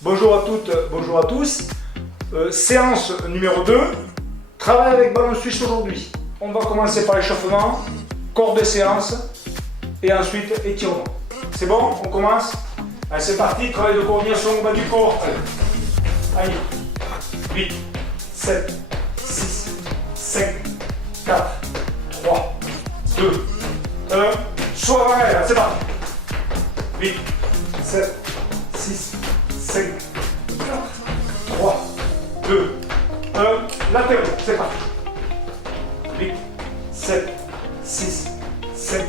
Bonjour à toutes, bonjour à tous. Séance numéro 2. Travail avec ballon suisse aujourd'hui. On va commencer par l'échauffement, corps de séance et ensuite étirement. C'est bon? On commence? Allez, c'est parti. Travail de coordination au bas du corps. Allez. 8, 7, 6, 5, 4, 3, 2, 1. Soit avant arrière, c'est parti. 8, 7, 6, 5, 4, 3, 2, 1. Latéraux, c'est parti. 8, 7, 6, 5,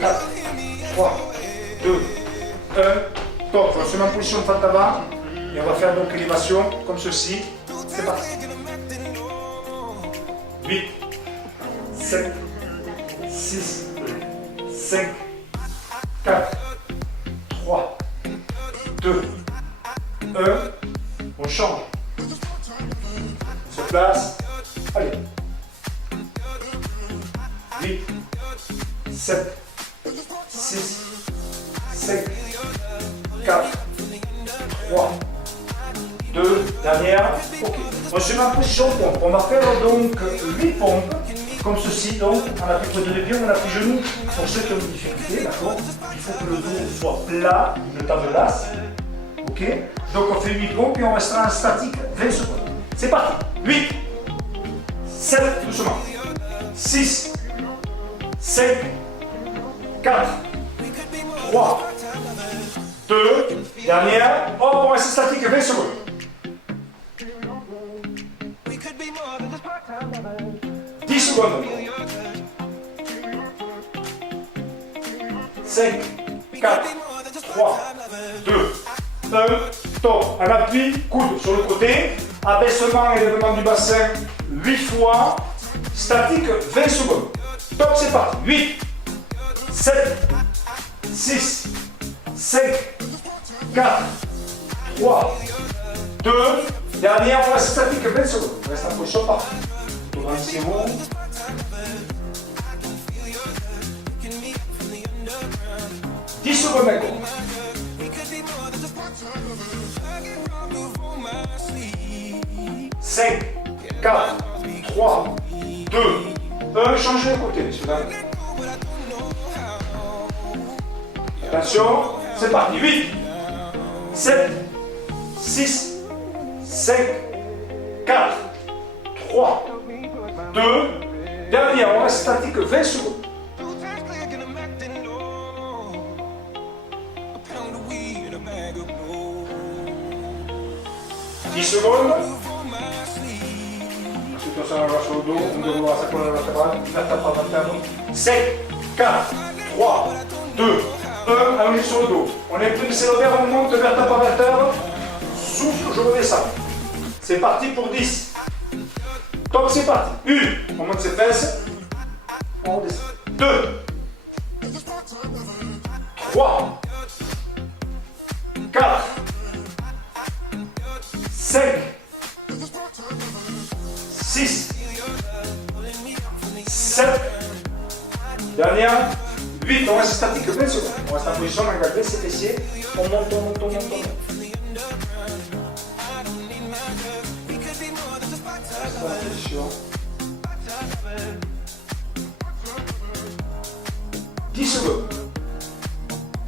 4, 3, 2, 1. Top, on se met en position de fente avant et on va faire donc l'élévation comme ceci. C'est parti. 8, 7, 6, 5, 4, 3, 2, 1. On change. On se place. Allez. 8, 7, 6, 5, 4, 3, 2, dernière. Ok. On se met en position pompe. On va faire donc 8 pompes, comme ceci. Donc, on appuie près de deux pieds, on appuie genou. Pour ceux qui ont une difficulté, d'accord? Il faut que le dos soit plat, une table basse. Ok? Donc, on fait 8 pompes et on restera en statique 20 secondes. C'est parti. 8, 7, doucement. 6, 5, 4, 3, 2, dernière. Hop, on reste statique 20 secondes. 10 secondes. 5, 4, 3, 2, 1. Top. On appuie, coude sur le côté. Abaissement et lèvement du bassin 8 fois. Statique 20 secondes. Top, c'est parti. 8, 7, 6, 5, 4, 3, 2. Dernière, on reste statique 20 secondes. On reste en position parfaite. C'est bon. 10 secondes encore. 5, 4, 3, 2, 1. Changez de côté, messieurs. Attention, c'est parti. 8, 7, 6, 5, 4, 3, 2. Dernière, on reste statique 20 secondes. 10 secondes. Ensuite, on s'en va sur le dos, on déroulera sa colonne latérale, vertébrale vertébrale. 5, 4, 3, 2, 1. Allongé sur le dos. On imprime ses lombaires, on monte vertébrale vertébrale. Souffle, je redescends. C'est parti pour 10. Top, c'est parti. 1, on monte ses fesses. On redescend. 2, 3, 4, 5, 6, 7, dernière, 8, on reste statique 20 secondes. On reste en position, on engage ses fessiers. On monte, on monte, on monte, on monte. Attention. 10 secondes.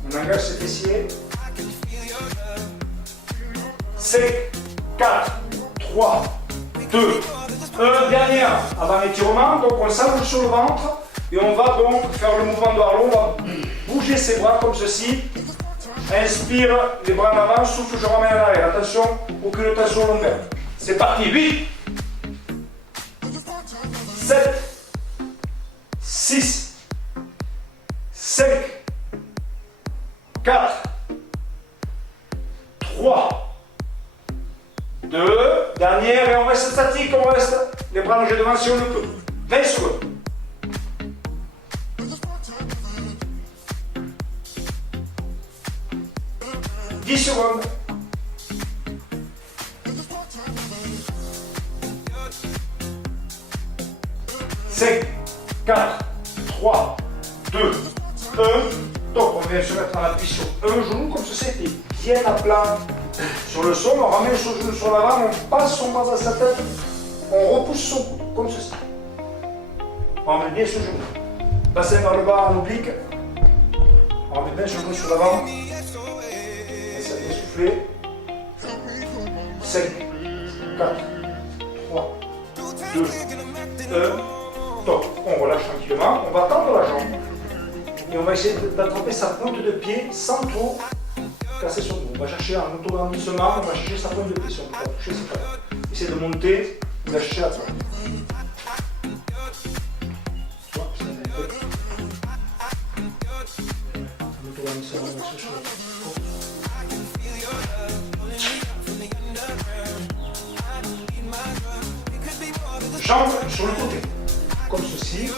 On engage ses fessiers. 5, 4, 3, 2, 1. Dernière avant l'étirement. Donc on s'allonge sur le ventre et on va donc faire le mouvement de Harlow. On va bouger ses bras comme ceci. Inspire, les bras en avant, souffle, je ramène en arrière. Attention, aucune tension lombaire. C'est parti. 8, 7, 6, 5, 4, 3, 2, dernière, et on reste statique, on reste les bras allongés devant si on le peut. 20 secondes. 10 secondes. 5, 4, 3, 2, 1. Donc on vient se mettre en appui sur un genou, comme ceci, et bien à plat Sur le sol, on ramène son genou sur l'avant, on passe son bras à sa tête, on repousse son cou, comme ceci. On ramène bien son genou. Bassin vers le bas en oblique. On ramène bien son genou sur l'avant. Laissez bien souffler. 5, 4, 3, 2, 1. Top. On relâche tranquillement. On va tendre la jambe. Et on va essayer d'attraper sa pointe de pied sans trop casser son dos. On va chercher un auto-grandissement, on va chercher sa pointe de pied. On va toucher ses talons. Essayer de monter, on va chercher à toi. Jambes sur le côté, comme ceci.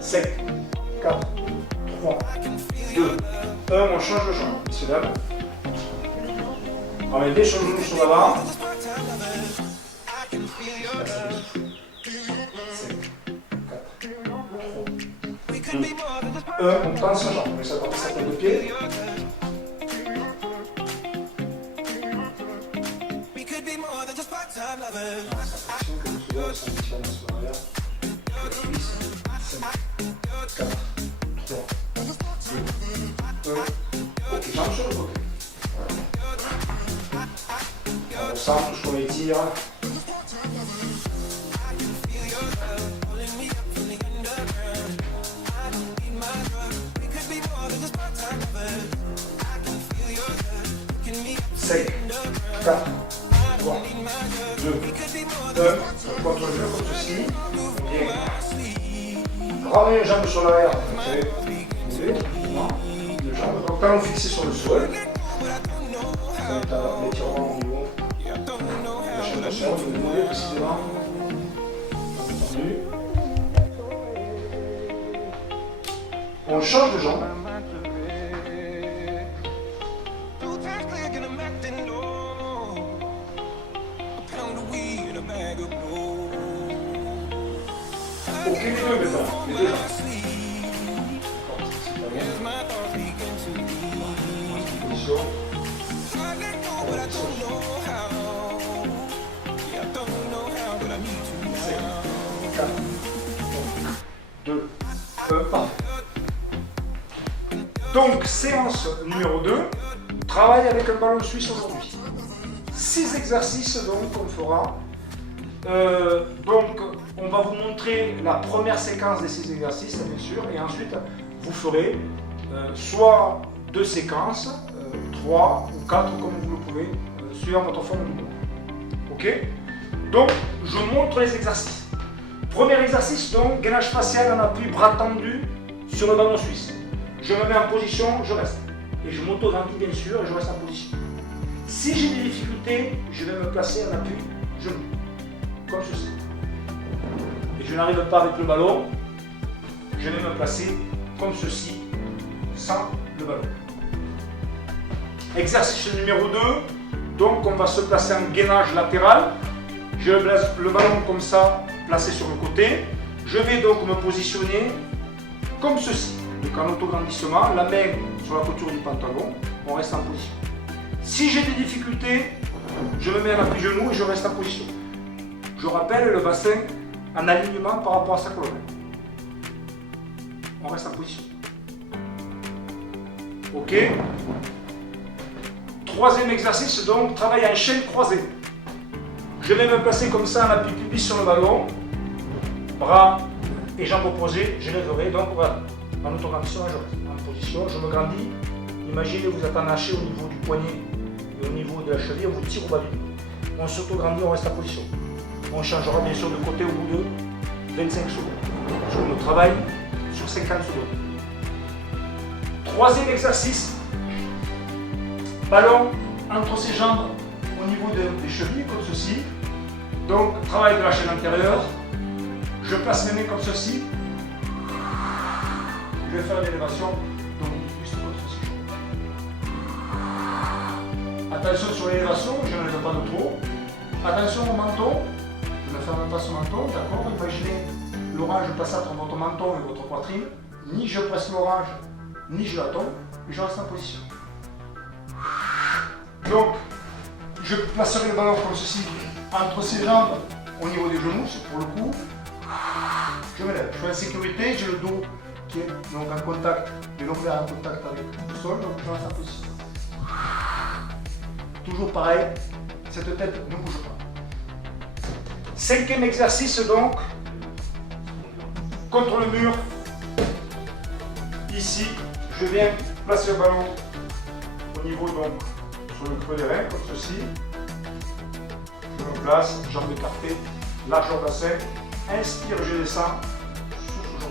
Sec, 4, 3, 2, 1, on change de jambe. Il se lève. On met des genoux sur l'avant. 1, on tend sa jambe, on essaie d'attraper sa pointe de pied. Attention que le soulève, ça me tient sur l'arrière. 5, 4, 3, 2, 1. Ok, jambes sur le côté. On ressent tout ce qu'on étire. Sec, 4, 3, 2, 1, contre le mur comme ceci. Bien. Ramenez les jambes sur l'arrière. Vous voulez, les jambes. Donc talons fixés sur le sol. L'étirement au niveau. La chaîne de serre, vous voulez précisément. Entendu. On change de jambe. Ok, les deux maintenant, les deux jambes. Position. 4, 2, 1, parfait. Donc, séance numéro 2, travail avec un ballon suisse aujourd'hui. 6 exercices donc qu'on fera. Donc, on va vous montrer la première séquence des 6 exercices, bien sûr, et ensuite, vous ferez soit 2 séquences, 3 ou 4, comme vous le pouvez, suivant votre forme de mouvement. Ok? Donc, je montre les exercices. Premier exercice, donc, gainage facial en appui, bras tendu sur le ballon suisse. Je me mets en position, je reste. Et je m'auto-grandis, bien sûr, et je reste en position. Si j'ai des difficultés, je vais me placer en appui, genou, comme ceci. Et je n'arrive pas avec le ballon, je vais me placer comme ceci, sans le ballon. Exercice numéro 2, donc on va se placer en gainage latéral. Je laisse le ballon comme ça, placé sur le côté. Je vais donc me positionner comme ceci. Donc en auto-grandissement, la main sur la couture du pantalon, on reste en position. Si j'ai des difficultés, je me mets en appui genou et je reste en position. Je rappelle le bassin en alignement par rapport à sa colonne. On reste en position. Ok. Troisième exercice, donc, travail en chaîne croisée. Je vais me placer comme ça en appui pubis sur le ballon. Bras et jambes opposées, je lèverai. Donc voilà, en auto-grandissement, je reste en position, je me grandis. Imaginez vous êtes attaché au niveau du poignet et au niveau de la cheville, on vous tire au bas du dos. On s'auto-grandit, on reste en position. On changera bien sûr de côté au bout de 25 secondes. Parce qu'on travaille sur 50 secondes. Troisième exercice, ballon entre ses jambes au niveau des chevilles, comme ceci. Donc, travail de la chaîne antérieure. Je place mes mains comme ceci. Je vais faire l'élévation de mon buste comme ceci. Attention sur l'élévation, je ne lève pas de trop. Attention au menton, je ne ferme pas ce menton, d'accord? Imaginez l'orange passer entre votre menton et votre poitrine. Ni je presse l'orange, ni je la tombe, et je reste en position. Donc, je placerai le ballon comme ceci, entre ses jambes, au niveau des genoux, c'est pour le coup. Je me lève, je suis en sécurité, j'ai le dos qui est donc en contact, les lombaires en contact avec le sol, donc je reste en position. Toujours pareil, cette tête ne bouge pas. Cinquième exercice donc, contre le mur. Ici, je viens placer le ballon au niveau donc sur le creux des reins, comme ceci. Je me place, jambes écartées, largeur bassin. Inspire, je descends, souffle,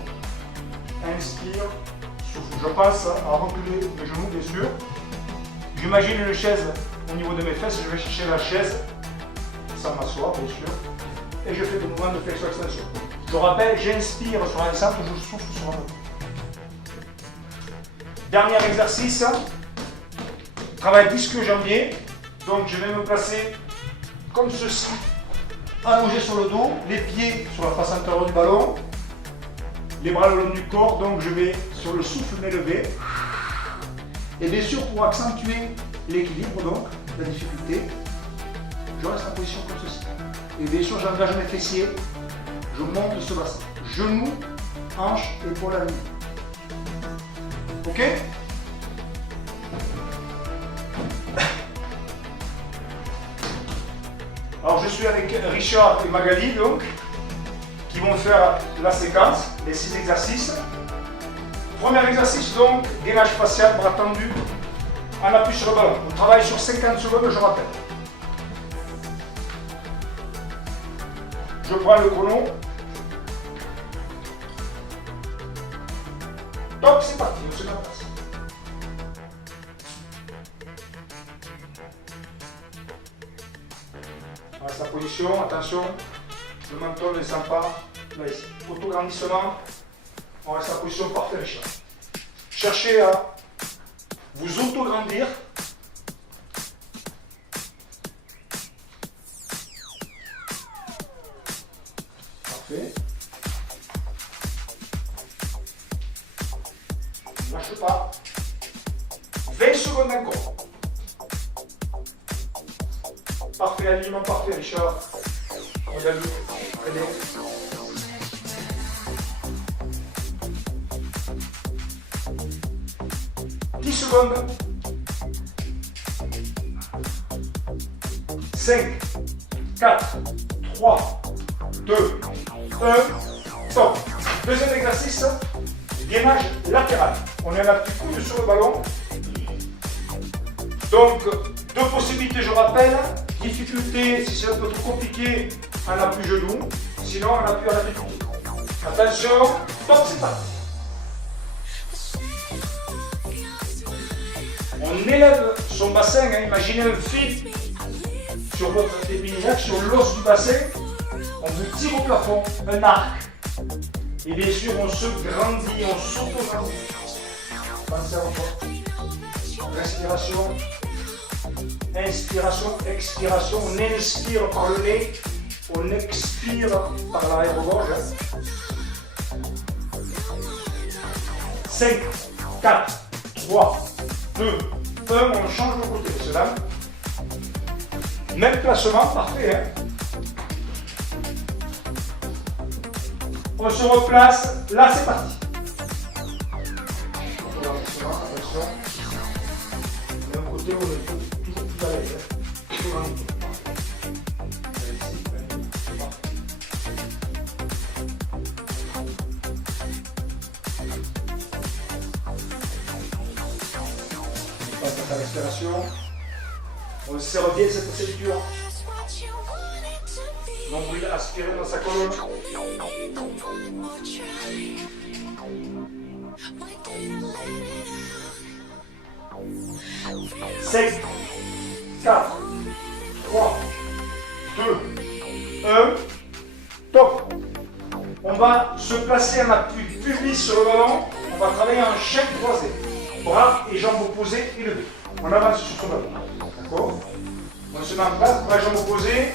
je inspire, souffle. Je passe à reculer mes genoux, bien sûr. J'imagine une chaise au niveau de mes fesses, je vais chercher la chaise sans m'asseoir, bien sûr. Et je fais des mouvements de flexion-extension. Je rappelle, j'inspire sur un centre, je souffle sur un autre. Dernier exercice, travail disque-jambier. Donc je vais me placer comme ceci, allongé sur le dos, les pieds sur la face antérieure du ballon, les bras le long du corps, donc je vais sur le souffle m'élever. Et bien sûr, pour accentuer l'équilibre, donc la difficulté, je reste en position comme ceci. Et bien sûr, j'engage mes fessiers, je monte ce bassin. Genoux, hanches, épaules alignées. Ok? Alors je suis avec Richard et Magali donc, qui vont faire la séquence, les 6 exercices. Premier exercice donc, gainage facial, bras tendus, en appui sur le ballon. On travaille sur 50 secondes, je rappelle. Je prends le chrono. Top, c'est parti, on se met en place. On reste en position, attention, le menton ne descend pas. Là ici, auto-grandissement, on reste en position parfaite, Richard. Cherchez à vous auto-grandir. Parfait. Lâche pas. 20 secondes encore. Parfait, alignement parfait, Richard. On a vu. Allez. Secondes. 5, 4, 3, 2, 1, stop. Deuxième exercice, gainage latéral. On est à la petite coude sur le ballon. Donc, deux possibilités, je rappelle. Difficulté, si c'est un peu trop compliqué, en appui genou. Sinon, en appui à la petite coude. Attention, stop, c'est parti. On élève son bassin, hein, imaginez un fil sur votre épinière, sur l'os du bassin, on vous tire au plafond, un arc. Et bien sûr, on se grandit, on s'auto-grandit. Pensez à votre respiration, inspiration, expiration. On inspire par le nez, on expire par l'arrière-gorge. 5, 4, 3, 2, 1, on change de côté, messieurs, dames. Même placement, parfait. Hein. On se replace, là c'est parti. Attention. D'un côté, on est toujours plus à l'aise. Toujours en équilibre. À l'expiration, on serre bien cette ceinture. Nombril aspiré dans sa colonne. 5, 4, 3, 2, 1, top. On va se placer en appui pubis sur le ballon. On va travailler en chaîne croisée. Bras et jambes opposées élevées. On avance sur son ballon. D'accord? On se met en place, bras et jambes opposées.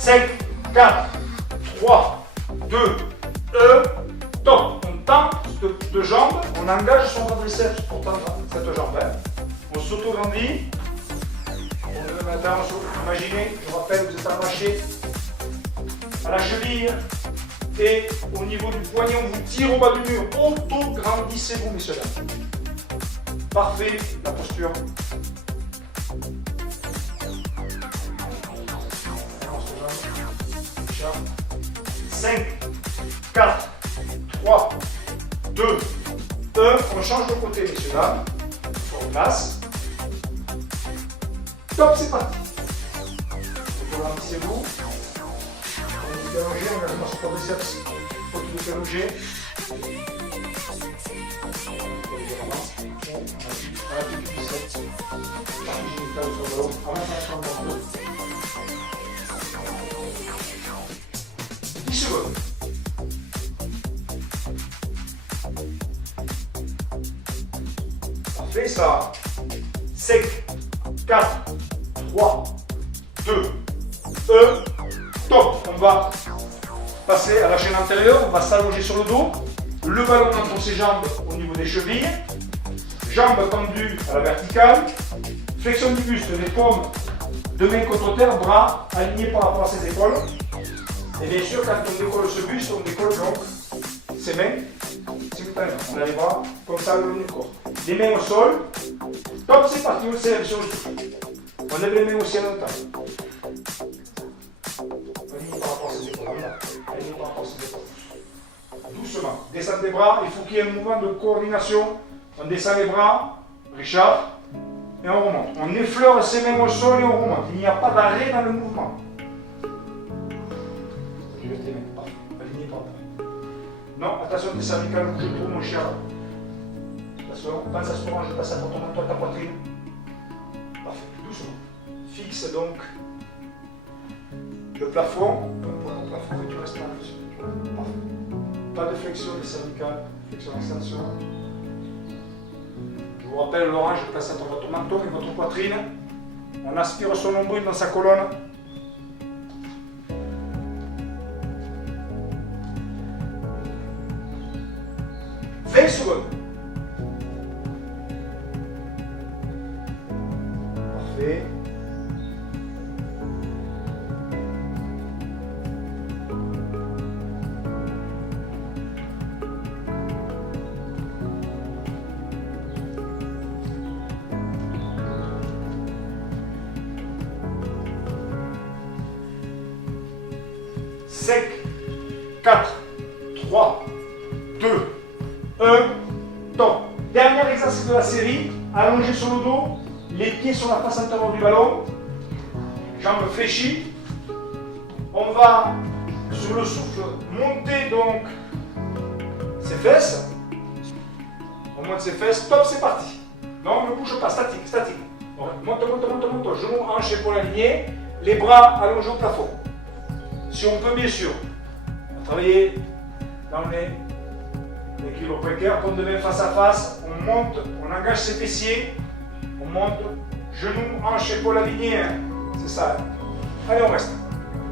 5, 4, 3, 2, 1, top. On tend de jambe, on engage son quadriceps pour tendre cette jambe. Hein. On s'auto-grandit. On met maintenant, imaginez, je rappelle, vous êtes attaché à la cheville et au niveau du poignet, on vous tire au bas du mur. Auto-grandissez-vous, messieurs dames. Parfait, la posture. 5, 4, 3, 2, 1. On change de côté, messieurs, dames. On place. Top, c'est parti. Grandissez-vous. On est allongé, on a le quadriceps autour de allongé. Parfait, ça. 5, 4, 3, 2, 1. Top. On va passer à la chaîne antérieure. On va s'allonger sur le dos. Le ballon entre ses jambes au niveau des chevilles. Jambes tendues à la verticale. Flexion du buste, les paumes de main contre terre, bras alignés par rapport à ses épaules. Et bien sûr, quand on décolle ce buste, on décolle donc ses mains simultanément. On a les bras comme ça le long du corps. Les mains au sol. Top, c'est parti, on s'élève sur le souffle. On lève les mains aussi en même temps. Alignés par rapport à ses épaules. Alignés par rapport à ses épaules. Doucement. Descendre des bras, il faut qu'il y ait un mouvement de coordination. On descend les bras, Richard, et on remonte. On effleure ses mains au sol et on remonte. Il n'y a pas d'arrêt dans le mouvement. Aligné par rapport. Non, attention, tes cervicales bougent trop, mon cher. Attention, pense à ce moment, je passe à ton menton à ta poitrine. Parfait, doucement. Fixe donc le plafond, un point au plafond et tu restes là. Parfait. Pas de flexion des cervicales, flexion extension. Je vous rappelle, Laurent, je place entre votre menton et votre poitrine. On aspire son nombril dans sa colonne. Secondes. Parfait. Cinq, 4, 3, 2, 1, top. Dernier exercice de la série, allongé sur le dos, les pieds sur la face antérieure du ballon, jambes fléchies. On va, sur le souffle, monter donc ses fesses. On monte ses fesses, top, c'est parti. Non, ne bouge pas, statique, statique. Monte, monte, monte, monte, genoux, hanches, épaules alignées, les bras allongés au plafond. Si on peut, bien sûr, on va travailler dans l'équilibre précaire, comme de même face à face, on monte, on engage ses fessiers, on monte, genoux, hanches, épaules alignées, hein. C'est ça. Allez, on reste.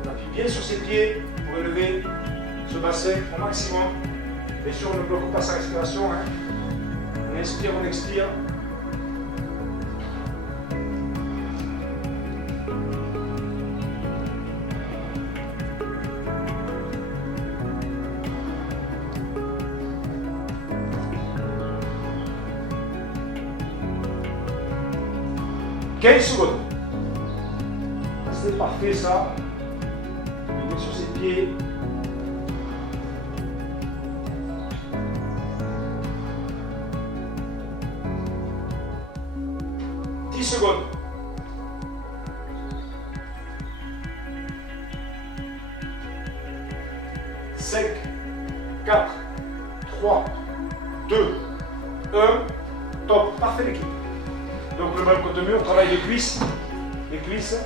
On appuie bien sur ses pieds pour élever ce bassin au maximum. Bien sûr, on ne bloque pas sa respiration. Hein. On inspire, on expire. Secondes. C'est parfait ça. Il est sur ses pieds. Secondes. Cinq, 4, 3, 2, 1. Top. Parfait l'équipe. Donc le ballon contre mur, on travaille les cuisses. Les cuisses.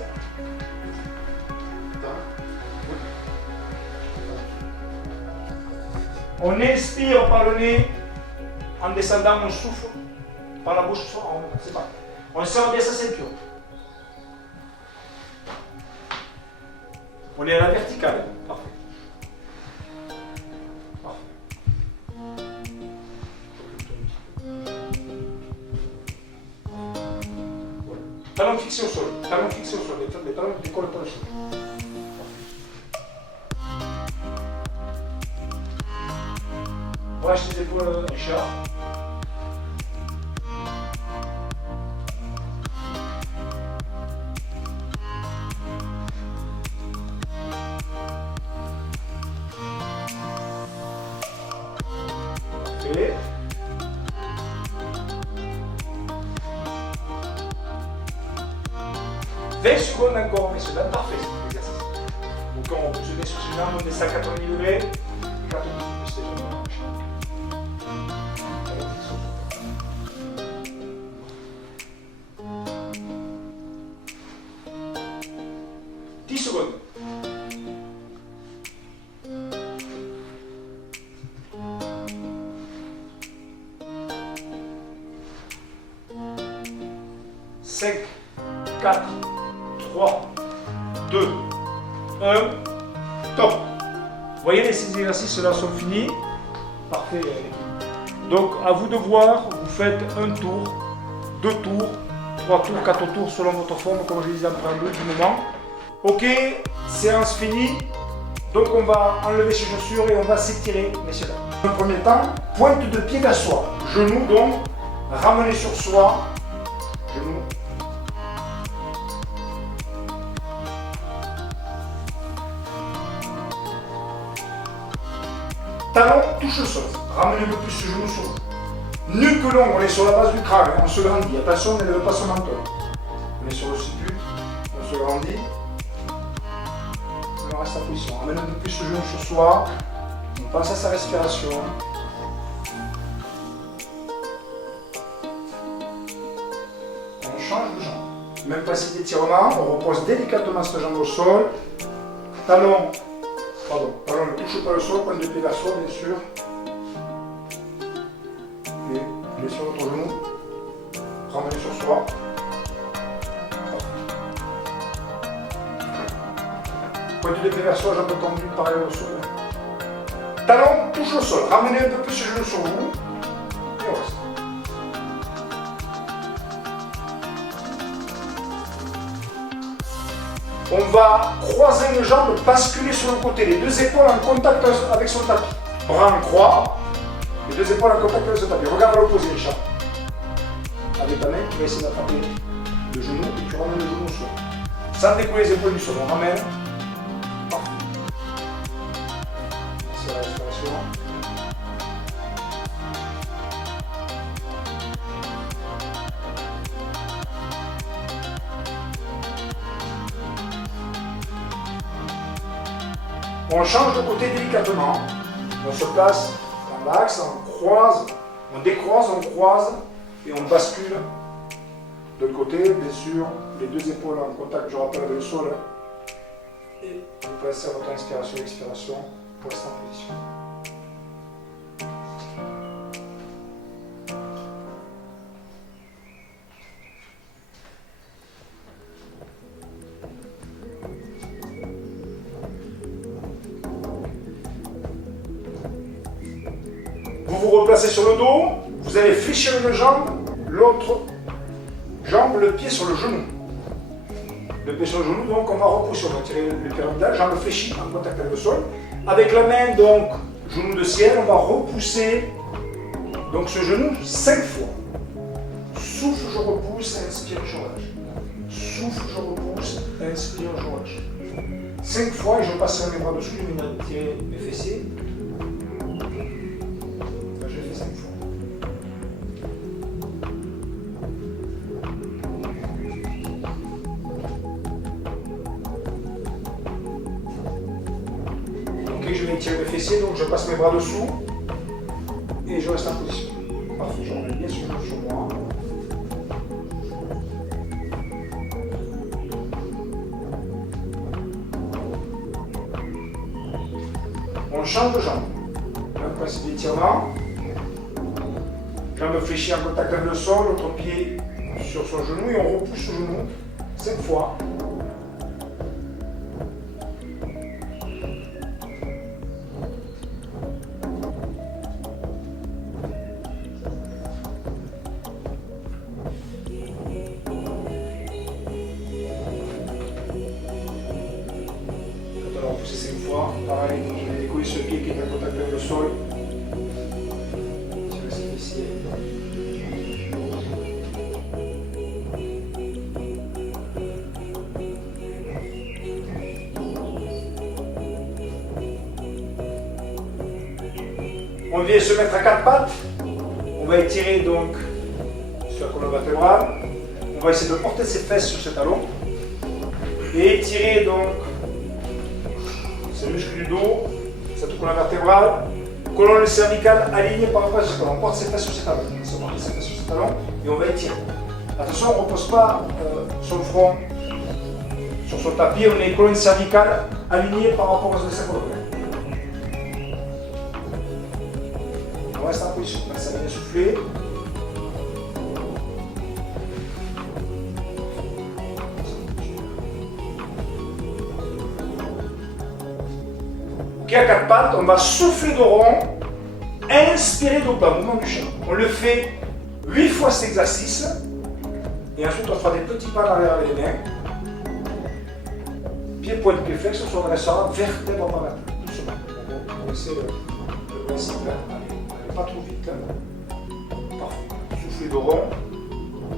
On inspire par le nez. En descendant, on souffle. Par la bouche, c'est parti. On serre bien sa ceinture. On est à la verticale. Parfait. Talons fixés au sol, talons fixés au sol, les talons ne décollent pas le sol. Relâche les épaules, Richard. Parfait. Secondes encore, messieurs, dames, parfait cet exercice. Donc quand on se met sur ses jambes, on descend à 90 degrés. 90 10 secondes. Cinq, 4, 3, 2, 1, top. Vous voyez, les 6 exercices-là sont finis. Parfait. Donc, à vous de voir, vous faites un tour, 2 tours, 3 tours, 4 tours selon votre forme, comme je disais en préambule du moment. Ok, séance finie. Donc, on va enlever ses chaussures et on va s'étirer, messieurs. Dans le premier temps, pointe de pied vers soi. Genou donc, ramener sur soi. Genou. Talon touche le sol, ramenez le plus le genou sur vous. Nuque longue, on est sur la base du crâne, on se grandit. Attention, on n'élève pas son menton. On est sur le occiput, on se grandit. On reste en position. Ramène un peu plus le genou sur soi. On pense à sa respiration. On change de jambe. Même principe d'étirement, on repose délicatement cette jambe au sol. Talon. Pardon, ne touche pas le sol, pointe de pied vers soi, bien sûr. Et bien sûr votre genou. Ramenez sur soi. Pointe de pied vers soi, jambe tendue, pareil au sol. Talon touche le sol, ramenez un peu plus le genou sur vous. Et on reste. On va croiser les jambes, basculer sur le côté, les deux épaules en contact avec son tapis. Bras en croix, les deux épaules en contact avec son tapis. Regarde à l'opposé, Richard. Avec ta main, tu vas essayer d'attraper le genou et tu ramènes le genou au sol. Sans décoller les épaules du sol, on ramène. Parfait. C'est la respiration. On change de côté délicatement. On se place dans l'axe, on croise, on décroise, on croise et on bascule de l'autre côté. Bien sûr, les deux épaules en contact, je rappelle, avec le sol. Et vous passez à votre inspiration et expiration pour rester en position. Vous vous replacez sur le dos, vous allez fléchir une jambe, l'autre jambe, le pied sur le genou. Le pied sur le genou, donc on va repousser, on va tirer le pyramidal, jambe fléchie en contact avec le sol. Avec la main, donc, genou de ciel, on va repousser donc ce genou 5 fois. Souffle, je repousse, inspire, je relâche. Souffle, je repousse, inspire, je relâche. 5 fois et je passerai mes bras dessous, je vais tirer mes fessiers. Je vais tirer le fessier, donc je passe mes bras dessous et je reste en position. Parfait, je remets bien sur moi. On change de jambe. Même principe d'étirement. Jambe fléchie en contact avec le sol, l'autre pied sur son genou et on repousse le genou 5 fois. on va pousser 5 fois. Pareil, je vais décoller ce pied qui est en contact avec le sol. Je vais rester ici. On vient se mettre à 4 pattes. On va étirer donc sur la colonne vertébrale. On va essayer de porter ses fesses sur ses talons. Et étirer donc ces muscles du dos, cette colonne vertébrale, colonne cervicale alignée par rapport à ce talon. On porte ses fesses sur ses talons. On porte ses fesses sur ses talons et on va étirer. Attention, on ne repose pas son front sur son tapis. On est colonne cervicale alignée par rapport à sa colonne. On reste en position. Ça vient souffler. Ok, à 4 pattes, on va souffler de rond, inspirer de plat, mouvement du chat. On le fait 8 fois cet exercice. Et ensuite, on fera des petits pas en arrière avec les mains. Pied, pointe, pied flex, on se redressera vertèbre par vertèbre. Doucement. On va essayer le principe. Allez, pas trop vite. Parfait. Souffler de rond,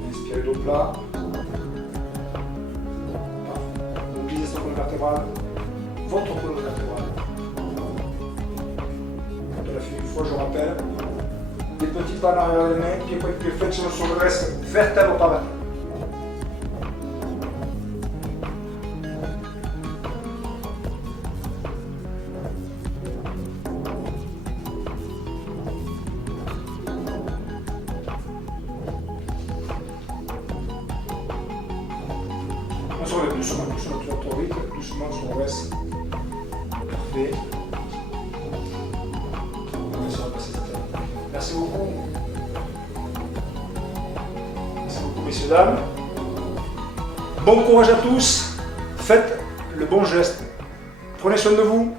inspirer de plat. Parfait. Mobilisez cette colonne vertébrale, votre colonne vertébrale. On l'a fait une fois, je rappelle. Des petits pas en arrière les mains, pied, pointe, pied flex, on se redresse vertèbre par vertèbre. On se relève doucement, doucement, trop vite, doucement, on se redresse. Parfait. Merci beaucoup. Merci beaucoup, messieurs, dames. Bon courage à tous. Faites le bon geste. Prenez soin de vous.